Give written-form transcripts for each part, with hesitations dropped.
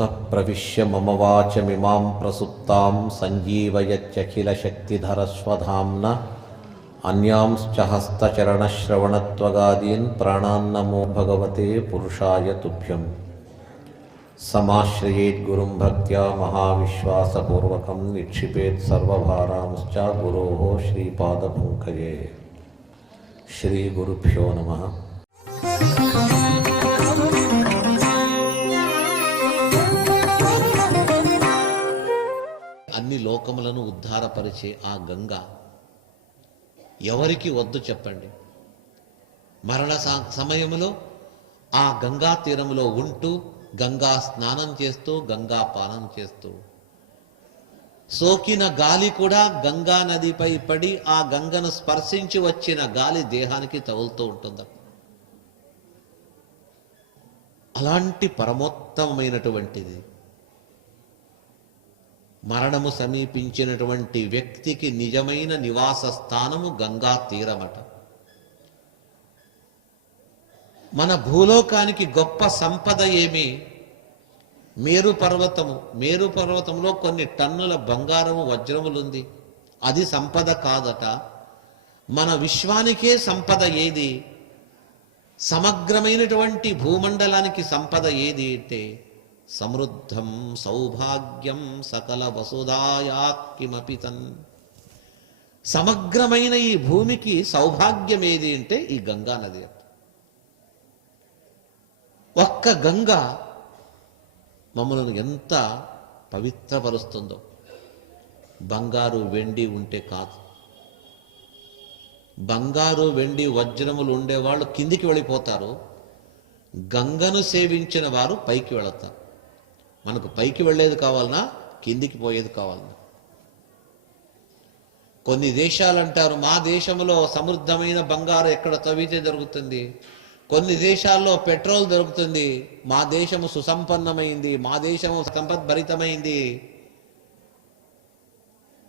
योऽन्तः प्रविश्य मम वाचमिमां प्रसुप्तां सञ्जीवयत्यखिलशक्तिधरस्वधाम्ना अन्यांश्च हस्तचरणश्रवणत्वगादीन् प्राणान्नमो भगवते पुरुषाय तुभ्यं। समाश्रयेद्गुरुं भक्त्या महाविश्वासपूर्वकं निक्षिपेत् सर्वभारांश्च गुरोः श्रीपादपङ्कजे। श्रीगुरुभ्यो नमः। అన్ని లోకములను ఉద్ధారపరిచే ఆ గంగ ఎవరికి వద్దు చెప్పండి? మరణ సమయంలో ఆ గంగా తీరములో ఉంటూ గంగా స్నానం చేస్తూ గంగా పానం చేస్తూ సోకిన గాలి కూడా గంగా నదిపై పడి ఆ గంగను స్పర్శించి వచ్చిన గాలి దేహానికి తగులుతూ ఉంటుంది. అలాంటి పరమోత్తమైనటువంటిది మరణము సమీపించినటువంటి వ్యక్తికి నిజమైన నివాస స్థానము గంగా తీరమట. మన భూలోకానికి గొప్ప సంపద ఏమి? మేరు పర్వతము. మేరు పర్వతంలో కొన్ని టన్నుల బంగారము వజ్రములుంది. అది సంపద కాదట. మన విశ్వానికే సంపద ఏది? సమగ్రమైనటువంటి భూమండలానికి సంపద ఏది అంటే సమృద్ధం సౌభాగ్యం సకల వసుధాయాత్ కిమపి తన్. సమగ్రమైన ఈ భూమికి సౌభాగ్యం ఏది అంటే ఈ గంగా నది. ఒక్క గంగ మమ్మల్ని ఎంత పవిత్రపరుస్తుందో. బంగారు వెండి ఉంటే కాదు. బంగారు వెండి వజ్రములు ఉండేవాళ్ళు కిందికి వెళ్ళిపోతారు. గంగను సేవించిన వారు పైకి వెళతారు. మనకు పైకి వెళ్ళేది కావాలన్నా కిందికి పోయేది కావాలన్నా. కొన్ని దేశాలు అంటారు మా దేశంలో సమృద్ధమైన బంగారు ఎక్కడ తవ్వితే దొరుకుతుంది, కొన్ని దేశాల్లో పెట్రోల్ దొరుకుతుంది, మా దేశము సుసంపన్నమైంది, మా దేశము సంపద్భరితమైంది.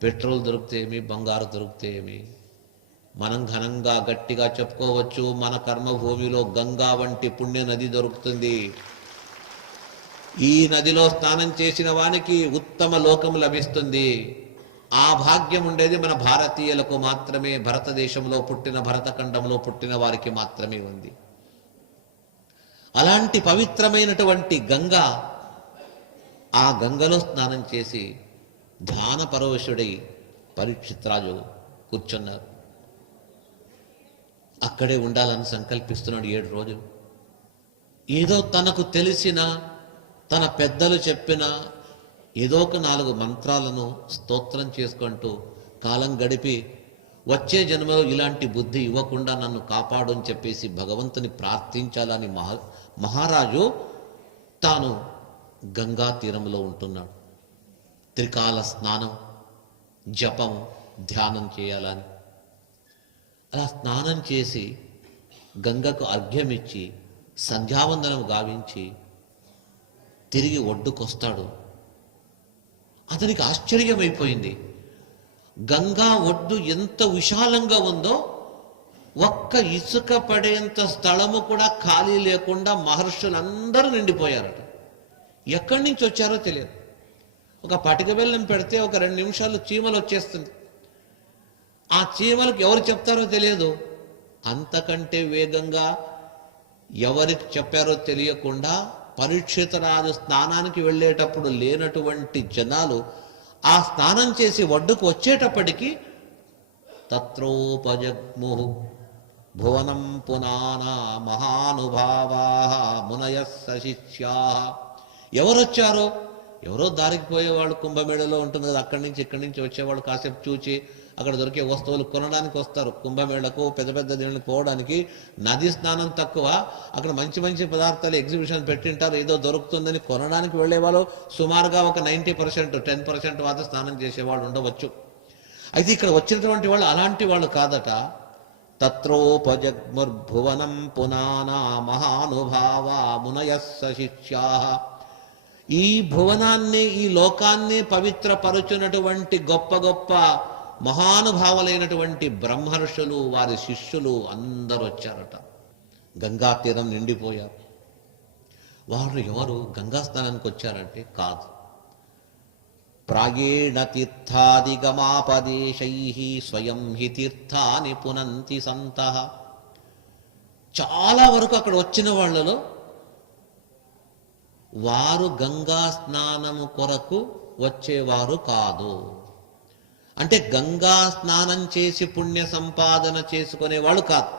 పెట్రోల్ దొరికితే ఏమి, బంగారు దొరికితే ఏమి? మనం ఘనంగా గట్టిగా చెప్పుకోవచ్చు మన కర్మభూమిలో గంగా వంటి పుణ్య నది దొరుకుతుంది. ఈ నదిలో స్నానం చేసిన వానికి ఉత్తమ లోకం లభిస్తుంది. ఆ భాగ్యం ఉండేది మన భారతీయులకు మాత్రమే. భారతదేశంలో పుట్టిన, భరతఖండంలో పుట్టిన వారికి మాత్రమే ఉంది. అలాంటి పవిత్రమైనటువంటి గంగ, ఆ గంగలో స్నానం చేసి ధ్యాన పరవశుడై పరీక్షిత్ రాజు కూర్చున్నారు. అక్కడే ఉండాలని సంకల్పిస్తున్నాడు 7 రోజులు. ఏదో తనకు తెలిసిన, తన పెద్దలు చెప్పిన ఏదో ఒక 4 మంత్రాలను స్తోత్రం చేసుకుంటూ కాలం గడిపి వచ్చే జన్మలో ఇలాంటి బుద్ధి ఇవ్వకుండా నన్ను కాపాడు అని చెప్పేసి భగవంతుని ప్రార్థించాలని మహారాజు తాను గంగా తీరంలో ఉంటున్నాడు. త్రికాల స్నానం, జపం, ధ్యానం చేయాలని. అలా స్నానం చేసి గంగకు అర్ఘ్యమిచ్చి సంధ్యావందనం గావించి తిరిగి ఒడ్డుకొస్తాడు. అతనికి ఆశ్చర్యమైపోయింది. గంగా ఒడ్డు ఎంత విశాలంగా ఉందో, ఒక్క ఇసుక పడేంత స్థలము కూడా ఖాళీ లేకుండా మహర్షులందరూ నిండిపోయారట. ఎక్కడి నుంచి వచ్చారో తెలియదు. ఒక పటిక బెల్లం పెడితే ఒక 2 నిమిషాలు చీమలు వచ్చేస్తుంది. ఆ చీమలకు ఎవరు చెప్తారో తెలియదు. అంతకంటే వేగంగా ఎవరికి చెప్పారో తెలియకుండా పరీక్షిత రాజు స్నానానికి వెళ్ళేటప్పుడు లేనటువంటి జనాలు ఆ స్నానం చేసి ఒడ్డుకు వచ్చేటప్పటికి తత్రోపజగ్ముః భువనం పునానా మహానుభావా మునయః సశిష్యాః. ఎవరొచ్చారో, ఎవరో దారికి పోయేవాళ్ళు, కుంభమేళలో ఉంటుంది కదా, అక్కడి నుంచి ఇక్కడి నుంచి వచ్చేవాళ్ళు కాసేపు చూచి అక్కడ దొరికే వస్తువులు కొనడానికి వస్తారు. కుంభమేళకు పెద్ద పెద్ద దేవుళ్ళకి పోవడానికి నది స్నానం తక్కువ, అక్కడ మంచి మంచి పదార్థాలు ఎగ్జిబిషన్ పెట్టింటారు, ఏదో దొరుకుతుందని కొనడానికి వెళ్ళేవాళ్ళు సుమారుగా ఒక 90%, 10% మాత్రం స్నానం చేసేవాళ్ళు ఉండవచ్చు. అయితే ఇక్కడ వచ్చినటువంటి వాళ్ళు అలాంటి వాళ్ళు కాదట. తత్రోపజగ్ముర్భువనం పునానా మహానుభావా మునయః సశిష్యాః. ఈ భువనాన్ని, ఈ లోకాన్ని పవిత్రపరుచున్నటువంటి గొప్ప గొప్ప మహానుభావులైనటువంటి బ్రహ్మర్షులు, వారి శిష్యులు అందరూ వచ్చారట. గంగా తీరం నిండిపోయారు. వారు ఎవరు? గంగా స్నానానికి వచ్చారంటే కాదు. ప్రాయేణ తీర్థాదిగమాపదేశై స్వయం హి తీర్థాని పునంతి సంతః. చాలా వరకు అక్కడ వచ్చిన వాళ్ళలో వారు గంగా స్నానము కొరకు వచ్చేవారు కాదు. అంటే గంగా స్నానం చేసి పుణ్య సంపాదన చేసుకునేవాళ్ళు కాదు.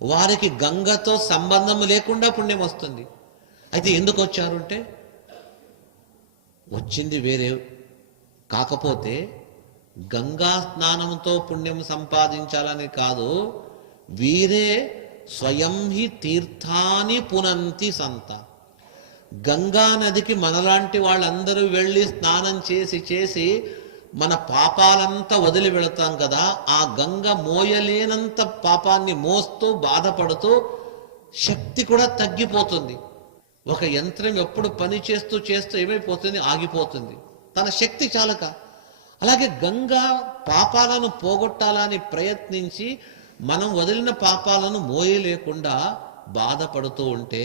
వారికి గంగతో సంబంధం లేకుండా పుణ్యం వస్తుంది. అయితే ఎందుకు వచ్చారు అంటే వచ్చింది వేరే, కాకపోతే గంగా స్నానంతో పుణ్యం సంపాదించాలని కాదు, వీరే స్వయం హి తీర్థాని పునంతి సంత. గంగా నదికి మనలాంటి వాళ్ళందరూ వెళ్ళి స్నానం చేసి మన పాపాలంతా వదిలి వెళతాం కదా, ఆ గంగ మోయలేనంత పాపాన్ని మోస్తూ బాధపడుతూ శక్తి కూడా తగ్గిపోతుంది. ఒక యంత్రం ఎప్పుడు పని చేస్తూ ఏమైపోతుంది? ఆగిపోతుంది, తన శక్తి చాలక. అలాగే గంగా పాపాలను పోగొట్టాలని ప్రయత్నించి మనం వదిలిన పాపాలను మోయలేకుండా బాధపడుతూ ఉంటే,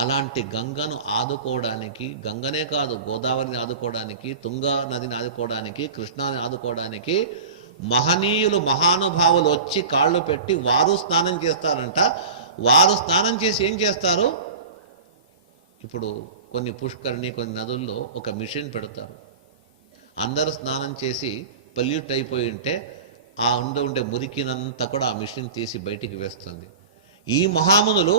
అలాంటి గంగను ఆదుకోవడానికి, గంగనే కాదు గోదావరిని ఆదుకోవడానికి, తుంగా నదిని ఆదుకోవడానికి, కృష్ణాని ఆదుకోవడానికి మహనీయులు మహానుభావులు వచ్చి కాళ్ళు పెట్టి వారు స్నానం చేస్తారంట. వారు స్నానం చేసి ఏం చేస్తారు? ఇప్పుడు కొన్ని పుష్కరిణి, కొన్ని నదుల్లో ఒక మిషన్ పెడతారు. అందరూ స్నానం చేసి పొల్యూట్ అయిపోయి ఉంటే ఆ ఉండే మురికినంతా కూడా ఆ మిషన్ తీసి బయటికి వేస్తుంది. ఈ మహామునులు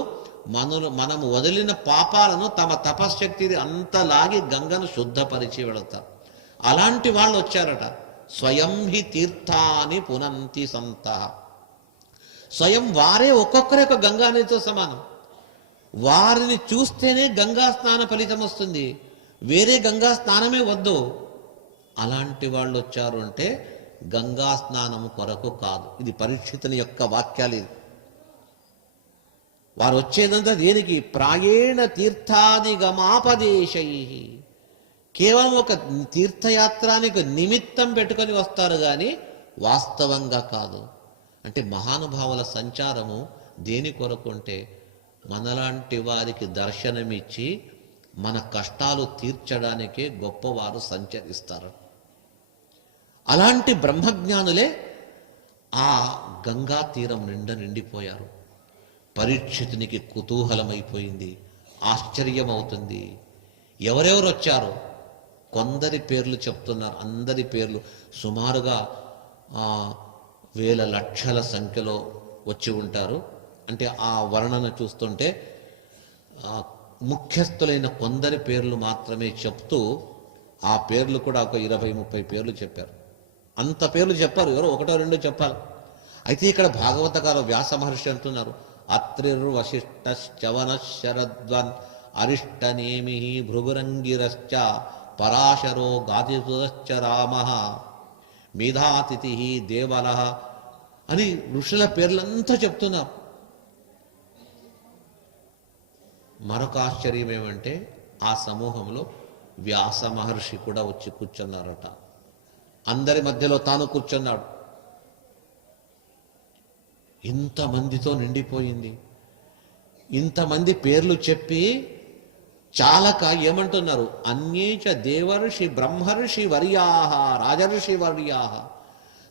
మనము వదిలిన పాపాలను తమ తపశ్శక్తిని అంతలాగి గంగను శుద్ధపరిచి వెళతారు. అలాంటి వాళ్ళు వచ్చారట. స్వయం హి తీర్థాని పునంతి సంతః. స్వయం వారే ఒక్కొక్కరే ఒక గంగానదితో సమానం. వారిని చూస్తేనే గంగా స్నాన ఫలితం వస్తుంది, వేరే గంగా స్నానమే వద్దు. అలాంటి వాళ్ళు వచ్చారు అంటే గంగా స్నానం కొరకు కాదు. ఇది పరీక్షితుని యొక్క వాక్యాలు. ఇది వారు వచ్చేదంతా దేనికి? ప్రాయేణ తీర్థాదిగమాపదేశై. కేవలం ఒక తీర్థయాత్రానికి నిమిత్తం పెట్టుకొని వస్తారు కానీ వాస్తవంగా కాదు. అంటే మహానుభావుల సంచారము దేని కొరకు అంటే మనలాంటి వారికి దర్శనమిచ్చి మన కష్టాలు తీర్చడానికే గొప్పవారు సంచరిస్తారు. అలాంటి బ్రహ్మజ్ఞానులే ఆ గంగా తీరం నిండిపోయారు. పరీక్షితునికి కుతూహలమైపోయింది, ఆశ్చర్యమవుతుంది. ఎవరెవరు వచ్చారు? కొందరి పేర్లు చెప్తున్నారు. అందరి పేర్లు సుమారుగా వేల లక్షల సంఖ్యలో వచ్చి ఉంటారు. అంటే ఆ వర్ణన చూస్తుంటే ముఖ్యస్థులైన కొందరి పేర్లు మాత్రమే చెప్తూ, ఆ పేర్లు కూడా ఒక 20-30 పేర్లు చెప్పారు. అంత పేర్లు చెప్పారు, ఎవరో ఒకటో రెండో చెప్పాలి. అయితే ఇక్కడ భాగవతకాల వ్యాస మహర్షి అంటున్నారు, అత్రిర్వశిష్ఠశ్చవన శరద్వన్ అరిష్టనేమి భృగురంగిరశ్చ పరాశరో గాతితుశ్చ రామ మేధాతిథి దేవల అని ఋషుల పేర్లంతా చెప్తున్నారు. మరొక ఆశ్చర్యం ఏమంటే ఆ సమూహంలో వ్యాస మహర్షి కూడా వచ్చి కూర్చున్నారట. అందరి మధ్యలో తాను కూర్చున్నాడు. ఇంతమందితో నిండిపోయింది. ఇంతమంది పేర్లు చెప్పి చాలక ఏమంటున్నారు? అన్యేచ దేవర్షి బ్రహ్మర్షి వర్యాహ రాజర్షి వర్యాహ.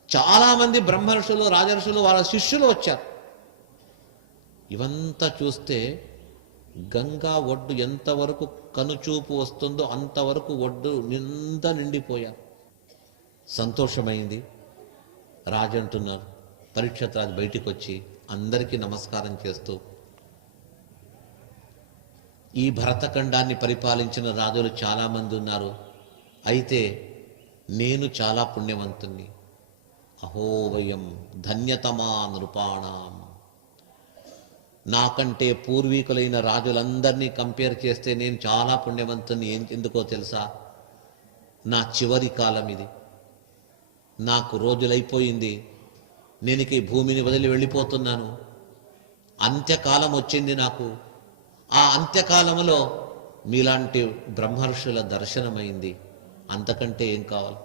చాలామంది బ్రహ్మర్షులు, రాజర్షులు, వాళ్ళ శిష్యులు వచ్చారు. ఇవంతా చూస్తే గంగా ఒడ్డు ఎంతవరకు కనుచూపు వస్తుందో అంతవరకు ఒడ్డు నిండిపోయారు. సంతోషమైంది. రాజు అంటున్నారు, పరీక్షిత్ రాజు బయటికి వచ్చి అందరికీ నమస్కారం చేస్తూ, ఈ భరతఖండాన్ని పరిపాలించిన రాజులు చాలామంది ఉన్నారు, అయితే నేను చాలా పుణ్యవంతుణ్ణి. అహోవయం ధన్యతమా నృపాణం. నాకంటే పూర్వీకులైన రాజులందరినీ కంపేర్ చేస్తే నేను చాలా పుణ్యవంతుని. ఎందుకో తెలుసా? నా చివరి కాలం ఇది. నాకు రోజులైపోయింది. నేను ఈ భూమిని వదిలి వెళ్ళిపోతున్నాను. అంత్యకాలం వచ్చింది నాకు. ఆ అంత్యకాలంలో మీలాంటి బ్రహ్మర్షుల దర్శనమైంది. అంతకంటే ఏం కావాలి?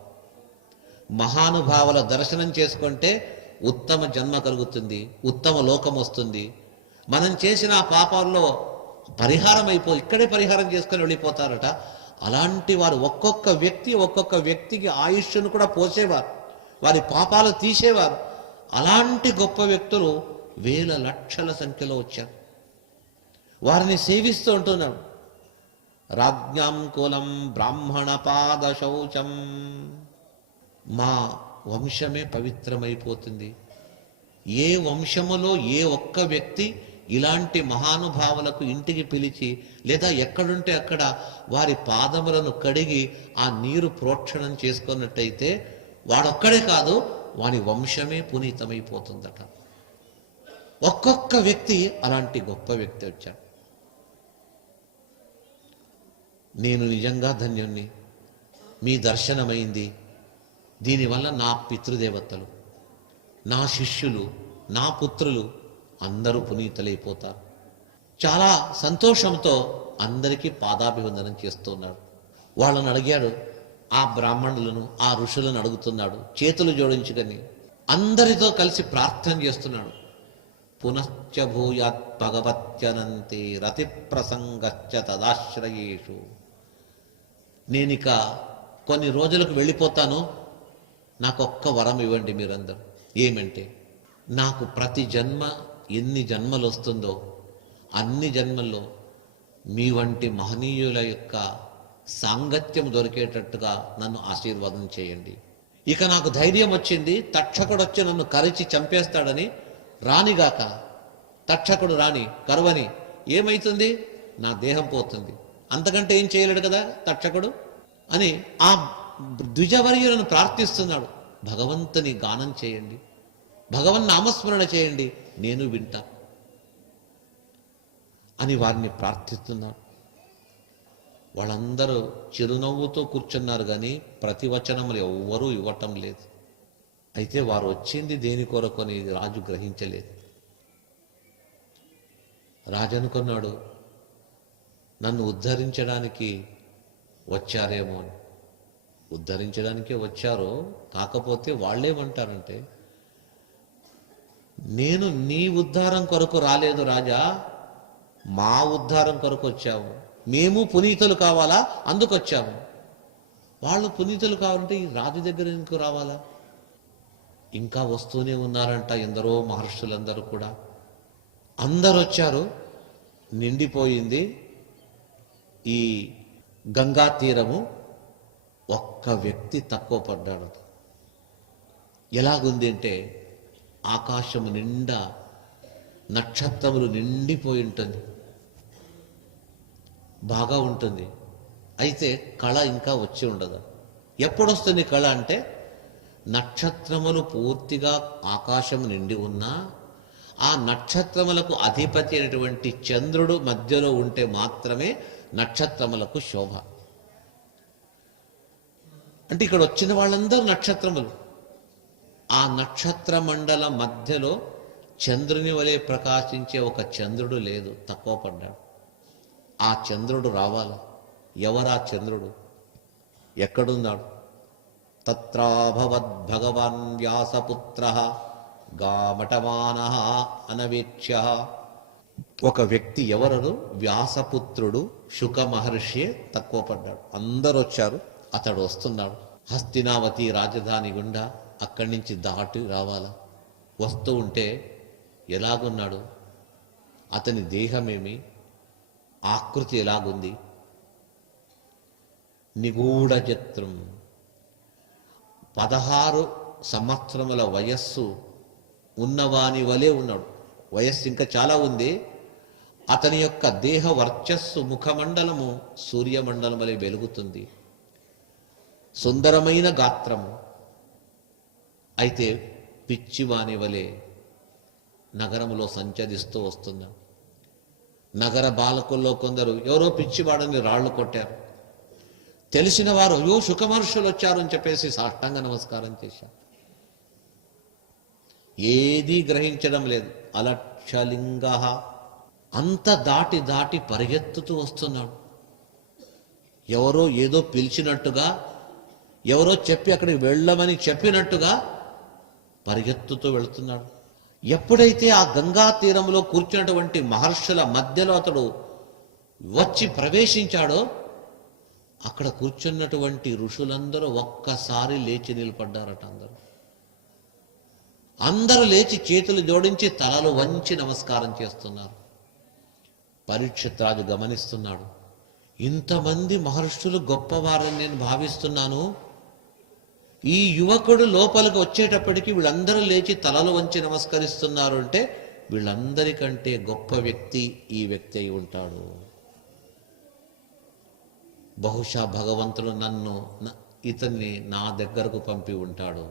మహానుభావుల దర్శనం చేసుకుంటే ఉత్తమ జన్మ కలుగుతుంది, ఉత్తమ లోకం వస్తుంది. మనం చేసిన ఆ పాపాల్లో పరిహారం ఇక్కడే పరిహారం చేసుకొని వెళ్ళిపోతారట. అలాంటి వారు ఒక్కొక్క వ్యక్తికి ఆయుష్ను కూడా పోసేవారు, వారి పాపాలు తీసేవారు. అలాంటి గొప్ప వ్యక్తులు వేల లక్షల సంఖ్యలో వచ్చారు. వారిని సేవిస్తూ ఉంటున్నాడు. రాజ్ఞాం కులం బ్రాహ్మణ పాద శౌచం, మా వంశమే పవిత్రమైపోతుంది. ఏ వంశములో ఏ ఒక్క వ్యక్తి ఇలాంటి మహానుభావులకు ఇంటికి పిలిచి లేదా ఎక్కడుంటే అక్కడ వారి పాదములను కడిగి ఆ నీరు ప్రోక్షణం చేసుకున్నట్టయితే వాడొక్కడే కాదు, వాని వంశమే పునీతమైపోతుందట. ఒక్కొక్క వ్యక్తి అలాంటి గొప్ప వ్యక్తి వచ్చాడు. నేను నిజంగా ధన్యుణ్ణి, మీ దర్శనమైంది. దీనివల్ల నా పితృదేవతలు, నా శిష్యులు, నా పుత్రులు అందరూ పునీతులైపోతారు. చాలా సంతోషంతో అందరికీ పాదాభివందనం చేస్తున్నాడు. వాళ్ళని అడిగాడు, ఆ బ్రాహ్మణులను, ఆ ఋషులను అడుగుతున్నాడు, చేతులు జోడించుకొని అందరితో కలిసి ప్రార్థన చేస్తున్నాడు. పునశ్చ భూయాత్ భగవత్యనంతే రతి ప్రసంగశ్చ తదాశ్రయేషు. నేనిక కొన్ని రోజులకు వెళ్ళిపోతాను, నాకొక్క వరం ఇవ్వండి మీరందరూ. ఏమంటే, నాకు ప్రతి జన్మ ఎన్ని జన్మలు వస్తుందో అన్ని జన్మల్లో మీ వంటి మహనీయుల యొక్క సాంగత్యం దొరికేటట్టుగా నన్ను ఆశీర్వాదం చేయండి. ఇక నాకు ధైర్యం వచ్చింది, తక్షకుడు వచ్చి నన్ను కరిచి చంపేస్తాడని రానిగాక. తక్షకుడు రాని కరువని ఏమైతుంది, నా దేహం పోతుంది, అంతకంటే ఏం చేయలేడు కదా తక్షకుడు అని ఆ ద్విజవర్యులను ప్రార్థిస్తున్నాడు. భగవంతుని గానం చేయండి, భగవన్ నామస్మరణ చేయండి, నేను వింటా అని వారిని ప్రార్థిస్తున్నాడు. వాళ్ళందరూ చిరునవ్వుతో కూర్చున్నారు, కానీ ప్రతివచనములు ఎవ్వరూ ఇవ్వటం లేదు. అయితే వారు వచ్చింది దేని కొరకు అని రాజు గ్రహించలేదు. రాజు అనుకున్నాడు, నన్ను ఉద్ధరించడానికి వచ్చారేమో అని. ఉద్ధరించడానికే వచ్చారో, కాకపోతే వాళ్ళేమంటారంటే, నేను నీ ఉద్ధారం కొరకు రాలేదు రాజా, మా ఉద్ధారం కొరకు వచ్చాము, మేము పునీతులు కావాలా అందుకొచ్చాము. వాళ్ళు పునీతులు కావాలంటే ఈ రాజు దగ్గర ఎందుకు రావాలా? ఇంకా వస్తూనే ఉన్నారంట ఎందరో మహర్షులందరూ కూడా. అందరు వచ్చారు, నిండిపోయింది ఈ గంగా తీరము. ఒక్క వ్యక్తి తక్కువ పడ్డాడు. ఎలాగుంది అంటే, ఆకాశము నిండా నక్షత్రములు నిండిపోయి ఉంటుంది, బాగా ఉంటుంది. అయితే కళ ఇంకా వచ్చి ఉండదు. ఎప్పుడొస్తుంది కళ అంటే, నక్షత్రములు పూర్తిగా ఆకాశం నిండి ఉన్నా ఆ నక్షత్రములకు అధిపతి అయినటువంటి చంద్రుడు మధ్యలో ఉంటే మాత్రమే నక్షత్రములకు శోభ. అంటే ఇక్కడ వచ్చిన వాళ్ళందరూ నక్షత్రములు. ఆ నక్షత్ర మండల మధ్యలో చంద్రుని వలె ప్రకాశించే ఒక చంద్రుడు లేదు, తక్కువ పడ్డాడు. ఆ చంద్రుడు రావాలి. ఎవరా చంద్రుడు? ఎక్కడున్నాడు? తత్రాభవద్ భగవాన్ వ్యాసపుత్ర గామటమాన అనవేక్ష్య. ఒక వ్యక్తి ఎవరు? వ్యాసపుత్రుడు శుక మహర్షి తక్కువ పడ్డాడు. అందరూ వచ్చారు, అతడు వస్తున్నాడు. హస్తినావతి రాజధాని గుండా అక్కడి నుంచి దాటి రావాలా. వస్తూ ఉంటే ఎలాగున్నాడు, అతని దేహమేమి, ఆకృతి ఎలాగుంది? నిగూఢ జత్రం, 16 సంవత్సరముల వయస్సు ఉన్నవాని వలె ఉన్నాడు. వయస్సు ఇంకా చాలా ఉంది. అతని యొక్క దేహ వర్చస్సు ముఖమండలము సూర్యమండలం వలె వెలుగుతుంది. సుందరమైన గాత్రము. అయితే పిచ్చివాని వలె నగరములో సంచరిస్తూ వస్తున్నాడు. నగర బాలకుల్లో కొందరు ఎవరో పిచ్చివాడని రాళ్లు కొట్టారు. తెలిసిన వారు, అయ్యో శుకమహర్షులు వచ్చారు అని చెప్పేసి సాష్టాంగ నమస్కారం చేశారు. ఏదీ గ్రహించడం లేదు. అలక్షలింగ. అంత దాటి దాటి పరిగెత్తుతూ వస్తున్నాడు. ఎవరో ఏదో పిలిచినట్టుగా, ఎవరో చెప్పి అక్కడికి వెళ్ళమని చెప్పినట్టుగా పరిగెత్తుతూ వెళుతున్నాడు. ఎప్పుడైతే ఆ గంగా తీరంలో కూర్చున్నటువంటి మహర్షుల మధ్యలో అతడు వచ్చి ప్రవేశించాడో అక్కడ కూర్చున్నటువంటి ఋషులందరూ ఒక్కసారి లేచి నిలబడ్డారట. అందరూ లేచి చేతులు జోడించి తలలు వంచి నమస్కారం చేస్తున్నారు. పరీక్షిత్ రాజు గమనిస్తున్నాడు. ఇంతమంది మహర్షులు గొప్పవారని నేను భావిస్తున్నాను, ఈ యువకుడు లోపలికి వచ్చేటప్పటికి వీళ్ళందరూ లేచి తలలు వంచి నమస్కరిస్తున్నారు అంటే వీళ్ళందరికంటే గొప్ప వ్యక్తి ఈ వ్యక్తి అయి ఉంటాడు. బహుశా భగవంతుడు ఇతన్ని నా దగ్గరకు పంపి ఉంటాడు.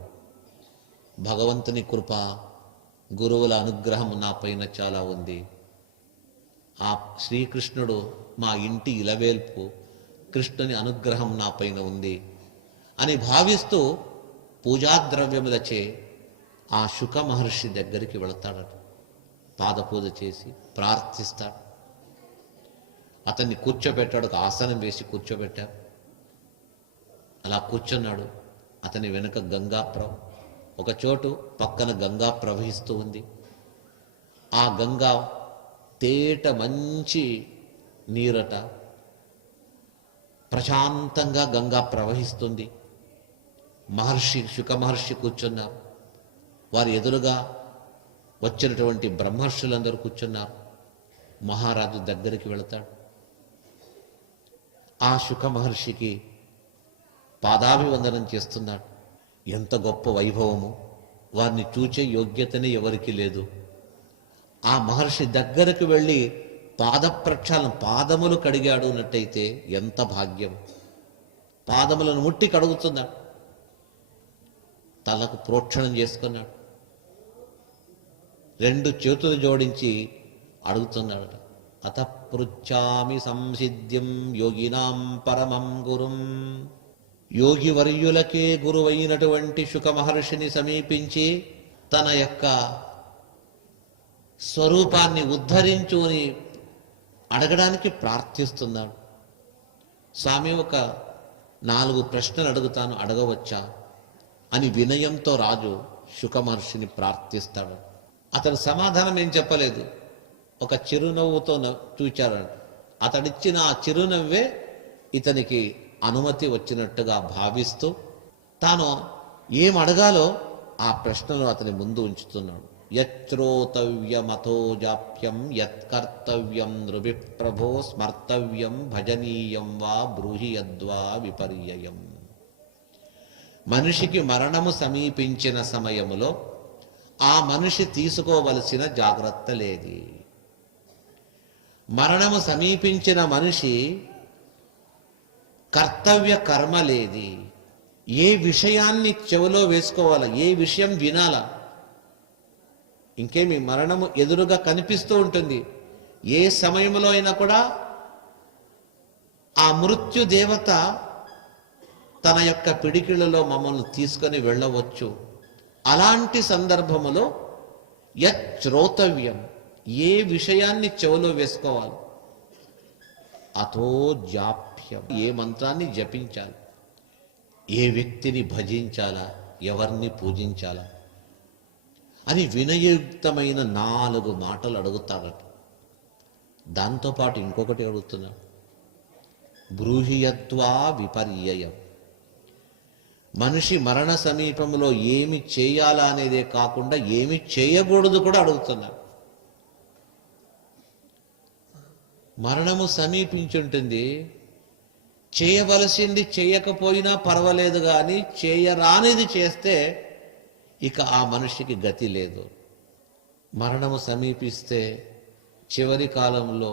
భగవంతుని కృప, గురువుల అనుగ్రహం నా పైన చాలా ఉంది. ఆ శ్రీకృష్ణుడు మా ఇంటి ఇలవేల్పు, కృష్ణుని అనుగ్రహం నా పైన ఉంది అని భావిస్తూ పూజాద్రవ్యములచే ఆ శుక మహర్షి దగ్గరికి వెళతాడట. పాదపూజ చేసి ప్రార్థిస్తాడు. అతన్ని కూర్చోబెట్టాడు. ఒక ఆసనం వేసి కూర్చోబెట్టాడు. అలా కూర్చున్నాడు. అతని వెనుక గంగా ఒక చోటు పక్కన గంగా ప్రవహిస్తూ ఉంది. ఆ గంగా తేట మంచి నీరట, ప్రశాంతంగా గంగా ప్రవహిస్తుంది. శుక మహర్షి కూర్చున్నారు. వారి ఎదురుగా వచ్చినటువంటి బ్రహ్మర్షులందరూ కూర్చున్నారు. మహారాజు దగ్గరికి వెళతాడు. ఆ శుక మహర్షికి పాదాభివందనం చేస్తున్నాడు. ఎంత గొప్ప వైభవము! వారిని చూచే యోగ్యతనే ఎవరికి లేదు. ఆ మహర్షి దగ్గరకు వెళ్ళి పాదప్రక్షాళన, పాదములు కడిగాడు అన్నట్టయితే ఎంత భాగ్యం! పాదములను ముట్టి కడుగుతున్నాడు. తలకు ప్రోక్షణం చేసుకున్నాడు. రెండు చేతులు జోడించి అడుగుతున్నాడట. అత పృచ్ఛామి సంసిద్ధ్యం యోగినాం పరమం గురుం. యోగి వర్యులకే గురువైనటువంటి శుక మహర్షిని సమీపించి తన యొక్క స్వరూపాన్ని ఉద్ధరించు అని అడగడానికి ప్రార్థిస్తున్నాడు. స్వామి, ఒక 4 ప్రశ్నలు అడుగుతాను, అడగవచ్చా అని వినయంతో రాజు శుక మహర్షిని ప్రార్థిస్తాడు. అతడు సమాధానం ఏం చెప్పలేదు. ఒక చిరునవ్వుతో చూచాడు. అతడిచ్చిన ఆ చిరునవ్వే ఇతనికి అనుమతి వచ్చినట్టుగా భావిస్తూ తాను ఏం అడగాలో ఆ ప్రశ్నలు అతని ముందు ఉంచుతున్నాడు. యచ్రోతవ్యమతో జాప్యం యత్కర్తవ్యం నృభిప్రభో స్మర్తవ్యం భజనీయం వా బ్రూహి యద్వా విపర్యయం. మనిషికి మరణము సమీపించిన సమయములో ఆ మనిషి తీసుకోవలసిన జాగ్రత్తలేది. మరణము సమీపించిన మనిషి కర్తవ్య కర్మలేది. ఏ విషయాన్ని చెవిలో వేసుకోవాలా, ఏ విషయం వినాలా. ఇంకేమి, మరణము ఎదురుగా కనిపిస్తూ ఉంటుంది. ఏ సమయంలో అయినా కూడా ఆ మృత్యు దేవత తన యొక్క పిడికిళ్ళలో మమ్మల్ని తీసుకొని వెళ్ళవచ్చు. అలాంటి సందర్భములో యచ్రోతవ్యం, ఏ విషయాన్ని చెవిలో వేసుకోవాలి. అతో జాప్యం, ఏ మంత్రాన్ని జపించాలి, ఏ వ్యక్తిని భజించాలా, ఎవరిని పూజించాలా అని వినయుక్తమైన 4 మాటలు అడుగుతాడట. దాంతోపాటు ఇంకొకటి అడుగుతున్నాడు. బ్రూహియత్వా విపర్యయం. మనిషి మరణ సమీపంలో ఏమి చేయాలా అనేదే కాకుండా ఏమి చేయకూడదు కూడా అడుగుతున్నాడు. మరణము సమీపించుంటుంది. చేయవలసింది చేయకపోయినా పర్వాలేదు, కానీ చేయరానిది చేస్తే ఇక ఆ మనిషికి గతి లేదు. మరణము సమీపిస్తే చివరి కాలంలో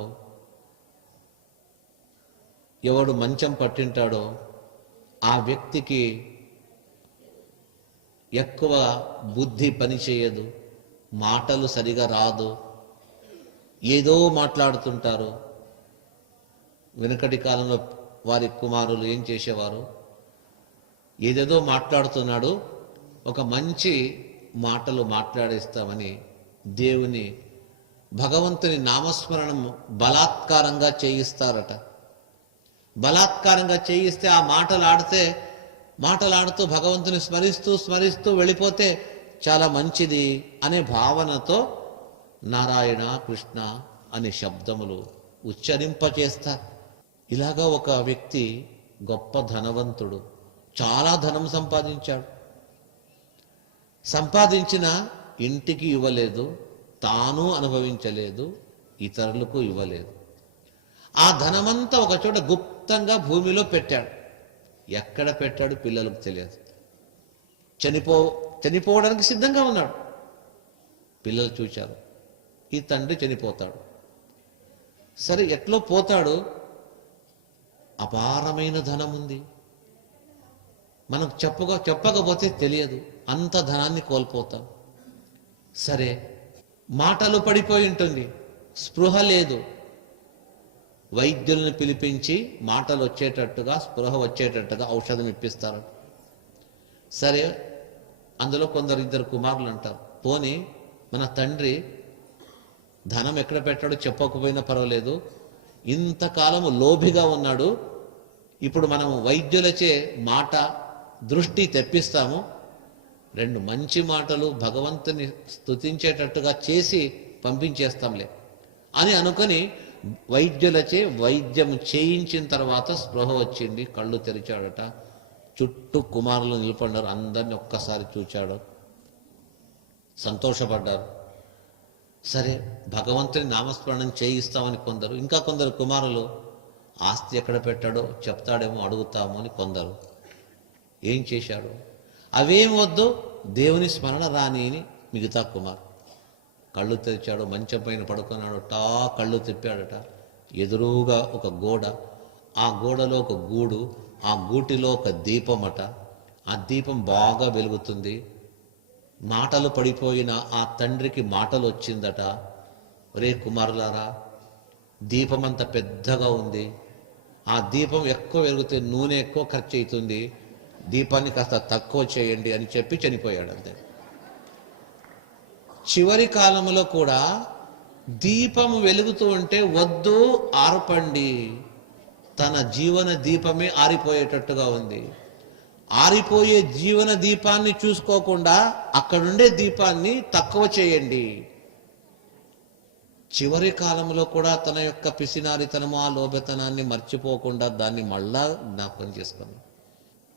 ఎవడు మంచం పట్టింటాడో ఆ వ్యక్తికి ఎక్కువ బుద్ధి పనిచేయదు, మాటలు సరిగా రాదు, ఏదో మాట్లాడుతుంటారు. వెనుకటి కాలంలో వారి కుమారులు ఏం చేసేవారు, ఏదేదో మాట్లాడుతున్నాడు, ఒక మంచి మాటలు మాట్లాడేస్తామని దేవుని భగవంతుని నామస్మరణం బలాత్కారంగా చేయిస్తారట. బలాత్కారంగా చేయిస్తే ఆ మాటలాడుతూ భగవంతుని స్మరిస్తూ వెళ్ళిపోతే చాలా మంచిది అనే భావనతో నారాయణ కృష్ణ అనే శబ్దములు ఉచ్చరింపచేస్తారు. ఇలాగా ఒక వ్యక్తి గొప్ప ధనవంతుడు, చాలా ధనం సంపాదించాడు. సంపాదించిన ఇంటికి ఇవ్వలేదు, తాను అనుభవించలేదు, ఇతరులకు ఇవ్వలేదు. ఆ ధనమంతా ఒకచోట గుప్తంగా భూమిలో పెట్టాడు. ఎక్కడ పెట్టాడు పిల్లలకు తెలియదు. చనిపోవడానికి సిద్ధంగా ఉన్నాడు. పిల్లలు చూశారు, ఈ తండ్రి చనిపోతాడు. సరే, ఎట్లో పోతాడు? అపారమైన ధనం ఉంది, మనకు చెప్పకపోతే తెలియదు, అంత ధనాన్ని కోల్పోతాం. సరే, మాటలు పడిపోయి ఉంటుంది, స్పృహ లేదు. వైద్యులను పిలిపించి మాటలు వచ్చేటట్టుగా, స్పృహ వచ్చేటట్టుగా ఔషధం ఇప్పిస్తారు. సరే, అందులో ఇద్దరు కుమారులు అంటారు, పోనీ మన తండ్రి ధనం ఎక్కడ పెట్టాడో చెప్పకపోయినా పర్వాలేదు, ఇంతకాలము లోభిగా ఉన్నాడు, ఇప్పుడు మనము వైద్యులచే మాట దృష్టి తెప్పిస్తాము, 2 మంచి మాటలు భగవంతుని స్తుతించేటట్టుగా చేసి పంపించేస్తాంలే అని అనుకొని వైద్యులచే వైద్యం చేయించిన తర్వాత స్పృహ వచ్చింది, కళ్ళు తెరిచాడట. చుట్టూ కుమారులు నిలబడ్డారు, అందరిని ఒక్కసారి చూచాడు, సంతోషపడ్డారు. సరే, భగవంతుని నామస్మరణం చేయిస్తామని కొందరు, ఇంకా కొందరు కుమారులు ఆస్తి ఎక్కడ పెట్టాడో చెప్తాడేమో అడుగుతాము అని కొందరు. ఏం చేశాడు? అవేం వద్దు, దేవుని స్మరణ రాని అని మిగతా కుమారు. కళ్ళు తెరిచాడు, మంచం పైన పడుకున్నాడు, కళ్ళు తిప్పాడట. ఎదురుగా ఒక గోడ, ఆ గోడలో ఒక గూడు, ఆ గూటిలో ఒక దీపమట. ఆ దీపం బాగా వెలుగుతుంది. మాటలు పడిపోయిన ఆ తండ్రికి మాటలు వచ్చిందట, ఒరే కుమారులారా, దీపం అంత పెద్దగా ఉంది, ఆ దీపం ఎక్కువ వెలిగితే నూనె ఎక్కువ ఖర్చు అవుతుంది, దీపాన్ని కాస్త తక్కువ చేయండి అని చెప్పి చనిపోయాడు. అంతే. చివరి కాలంలో కూడా దీపం వెలుగుతూ ఉంటే వద్దు, ఆర్పండి, తన జీవన దీపమే ఆరిపోయేటట్టుగా ఉంది. ఆరిపోయే జీవన దీపాన్ని చూసుకోకుండా అక్కడుండే దీపాన్ని తక్కువ చేయండి. చివరి కాలంలో కూడా తన యొక్క పిసినారితనము, ఆ లోభతనాన్ని మర్చిపోకుండా దాన్ని మళ్ళా జ్ఞాపకం చేసుకుని,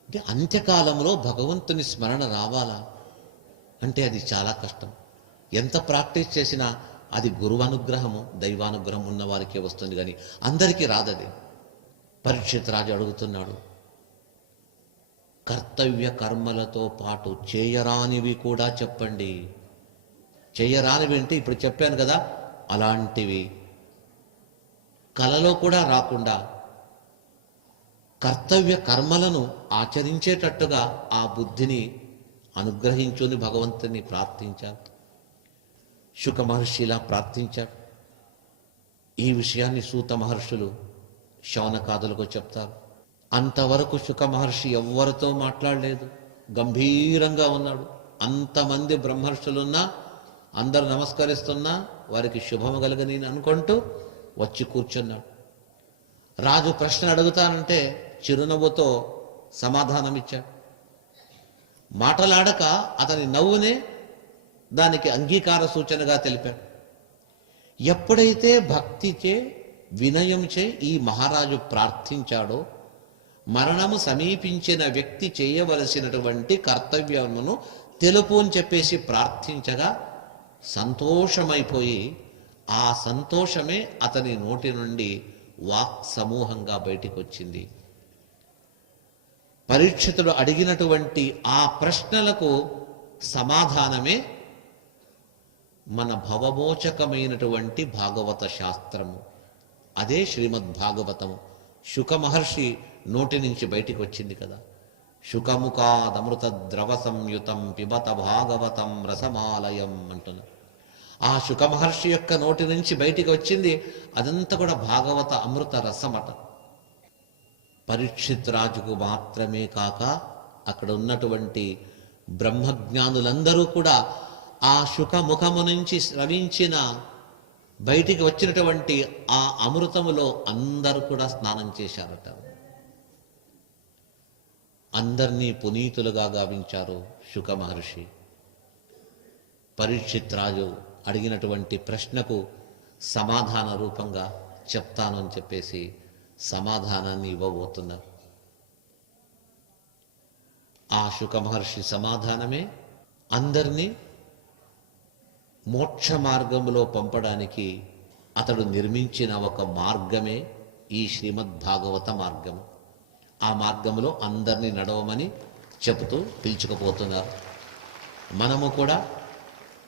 అంటే అంత్యకాలంలో భగవంతుని స్మరణ రావాలా అంటే అది చాలా కష్టం. ఎంత ప్రాక్టీస్ చేసినా అది గురువనుగ్రహము, దైవానుగ్రహం ఉన్న వారికే వస్తుంది, కానీ అందరికీ రాదది. పరీక్షిత్ రాజు అడుగుతున్నాడు, కర్తవ్య కర్మలతో పాటు చేయరానివి కూడా చెప్పండి. చేయరానివి అంటే ఇప్పుడు చెప్పాను కదా, అలాంటివి కలలో కూడా రాకుండా కర్తవ్య కర్మలను ఆచరించేటట్టుగా ఆ బుద్ధిని అనుగ్రహించుని భగవంతుని ప్రార్థించారు. శుక మహర్షి ఇలా ప్రార్థించారు. ఈ విషయాన్ని సూత మహర్షులు శౌనకాదులకు చెప్తారు. అంతవరకు శుక మహర్షి ఎవ్వరితో మాట్లాడలేదు, గంభీరంగా ఉన్నాడు. అంతమంది బ్రహ్మర్షులున్నా, అందరు నమస్కరిస్తున్నా వారికి శుభము కలగని అనుకుంటూ వచ్చి కూర్చున్నాడు. రాజు ప్రశ్న అడుగుతానంటే చిరునవ్వుతో సమాధానమిచ్చాడు. మాటలాడక అతని నవ్వునే దానికి అంగీకార సూచనగా తెలిపాడు. ఎప్పుడైతే భక్తిచే, వినయంచే ఈ మహారాజు ప్రార్థించాడో, మరణము సమీపించిన వ్యక్తి చేయవలసినటువంటి కర్తవ్యమును తెలుపు అని చెప్పేసి ప్రార్థించగా సంతోషమైపోయి, ఆ సంతోషమే అతని నోటి నుండి వాక్ సమూహంగా బయటికి వచ్చింది. పరీక్షితుడు అడిగినటువంటి ఆ ప్రశ్నలకు సమాధానమే మన భవమోచకమైనటువంటి భాగవత శాస్త్రము. అదే శ్రీమద్ భాగవతము. శుక మహర్షి నోటి నుంచి బయటికి వచ్చింది కదా, శుకముఖాదమృత ద్రవ సంయుతం పిబత భాగవతం రసమాలయం అంటున్నారు. ఆ శుక మహర్షి యొక్క నోటి నుంచి బయటికి వచ్చింది, అదంతా కూడా భాగవత అమృత రసమట. పరీక్షిత్ రాజుకు మాత్రమే కాక అక్కడ ఉన్నటువంటి బ్రహ్మజ్ఞానులందరూ కూడా ఆ శుకముఖము నుంచి స్రవించిన బయటికి వచ్చినటువంటి ఆ అమృతములో అందరూ కూడా స్నానం చేశారట. అందరినీ పునీతులుగా గావించారు శుక మహర్షి. పరీక్షిత్ రాజు అడిగినటువంటి ప్రశ్నకు సమాధాన రూపంగా చెప్తాను అని చెప్పేసి సమాధానాన్ని ఇవ్వబోతున్నారు. ఆ శుక మహర్షి సమాధానమే అందరినీ మోక్ష మార్గంలో పంపడానికి అతడు నిర్మించిన ఒక మార్గమే ఈ శ్రీమద్భాగవత మార్గం. ఆ మార్గంలో అందరినీ నడవమని చెబుతూ పిలుచుకుపోతున్నారు. మనము కూడా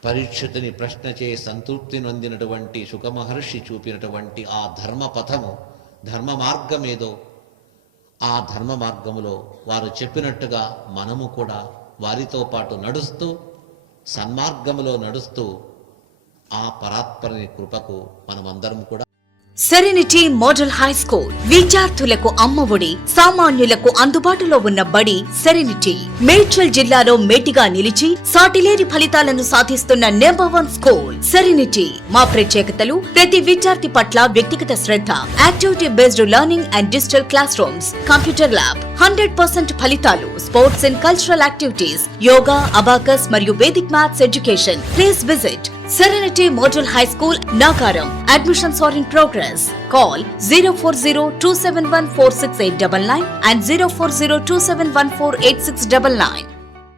పరీక్షితుని ప్రశ్న చే సంతృప్తి నొందినటువంటి శుక మహర్షి చూపినటువంటి ఆ ధర్మపథము, ధర్మ మార్గం ఏదో ఆ ధర్మ మార్గములో వారు చెప్పినట్టుగా మనము కూడా వారితో పాటు నడుస్తూ సన్మార్గములో నడుస్తూ ఆ పరాత్పరుని కృపకు మనమందరం కూడా. సెరెనిటీ మోడల్ హై స్కూల్ విద్యార్థులకు అమ్మఒడి, సామాన్యులకు అందుబాటులో ఉన్న బడి సెరెనిటీ. మేడ్చల్ జిల్లాలో మేటిగా నిలిచి సాటిలేని ఫలితాలను సాధిస్తున్న నంబర్ 1 స్కూల్ సెరెనిటీ. మా ప్రత్యేకతలు: ప్రతి విద్యార్థి పట్ల వ్యక్తిగత శ్రద్ధ, activity based learning and digital classrooms, computer lab, 100% ఫలితాలు, sports and cultural activities, yoga, abacus మరియు Vedic maths education. Please visit Serenity Model High School, Nagaram. Admissions are in progress. Call 040-271-46899 and 040-271-48699.